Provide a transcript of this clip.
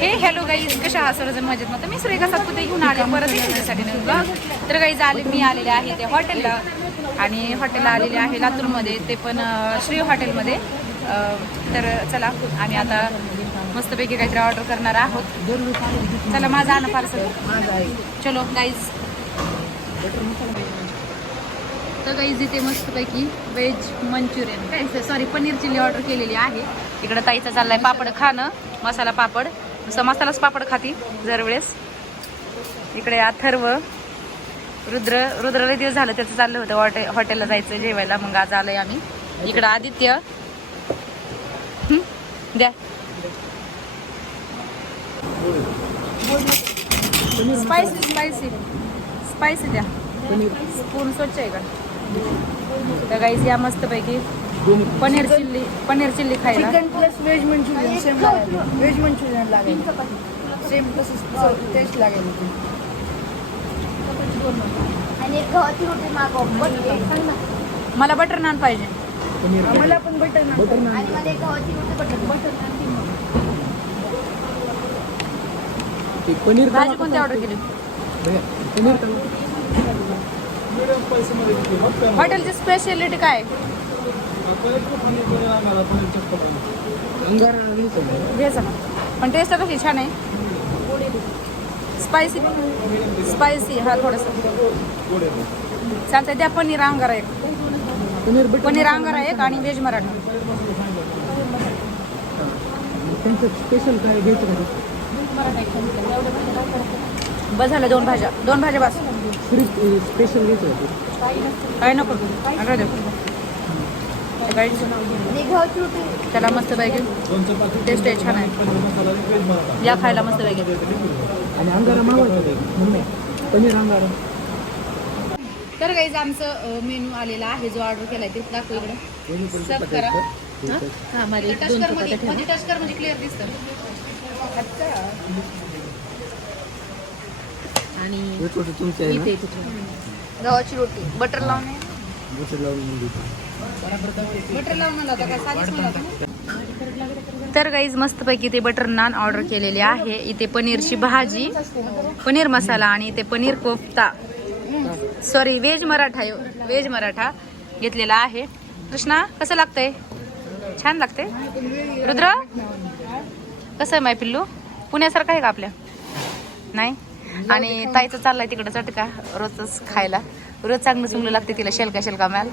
हे hello guys कशा हा सर्वजण मजेत. मग मी सुरेखा सातपुते घेऊन आले परत एक तुमच्यासाठी नवीन ब्लॉग तर गाईज आले मी आलेले आहे ते हॉटेलला आणि हॉटेलला आलेले आहे लातूरमध्ये. ते पण श्री हॉटेलमध्ये तर चला आम्ही आता मस्तपैकी काहीतरी ऑर्डर करणार आहोत. चला माझा आणा पार्सल चलो गाईज तर गाईज इथे मस्तपैकी व्हेज मंचुरियन. काय सॉरी पनीर चिल्ली ऑर्डर केलेली आहे. इकडं ताईचा चाललाय पापड खाणं मसाला पापड. नुसतं मसालाच पापड खाती दरवेळेस. इकडे अथर्व रुद्र रुद्रला दिवस झालं त्याचं चाललं होतं हॉटे हॉटेलला जायचं जेवायला. मग आज आलंय आम्ही. इकडं आदित्य? द्या. स्पायसी स्पायसी स्पायसी द्या. स्पून स्वच्छ आहे का? तर गाईज या मस्तपैकी पनीर चिल्ली पनीर चिल्ली खायला. Chicken plus veg manchurian same लागेल. व्हेज मंचुरियन लागेल. सेम तसंच टेस्ट लागेल आणि एक गव्हाची रोटी मागव. मला बटर नान पाहिजे. आम्हाला पण बटर ना आणि मला एक गव्हाची रोटी बटर बटर पनीर भाजी कोणती ऑर्डर केली? पनीर हॉटेलची स्पेशालिटी काय? पण टेस्ट कशी छान आहे. स्पायसी स्पायसी हा थोडंसं. चालतंय द्या पनीर अंगारा एक. पनीर अंगारा एक आणि व्हेज मराठा. स्पेशल काय घ्यायचं? बस झालं दोन भाज्या. दोन भाज्या बस. स्पेशल घ्यायचं? काय नको. त्याला मस्त पैकी टेस्ट आहे छान आहे. या खायला मस्त अंगारा तर गाईज आमचं मेनू आलेला आहे जो ऑर्डर केलाय ते दाखव इकडं. सर्व करा. हा? म्हणजे क्लिअर दिसतं. आणि आहे. गव्हाची रोटी. बटर लावून आहे. बटर लावून तर गाईज मस्तपैकी ते बटर नान ऑर्डर केलेले आहे. इथे पनीरची भाजी पनीर मसाला आणि इथे paneer kofta. Sorry veg Maratha veg Maratha घेतलेला आहे. कृष्णा कसं लागतंय? छान लागते रुद्र? कसं आहे माय पिल्लू? पुण्यासारखं आहे का आपल्या? नाही? आणि ताईचं चाललंय तिकडं चटका रोजच खायला. रोज चांगलं चुंगलं लागते तिला शेलका शेलका मॅल.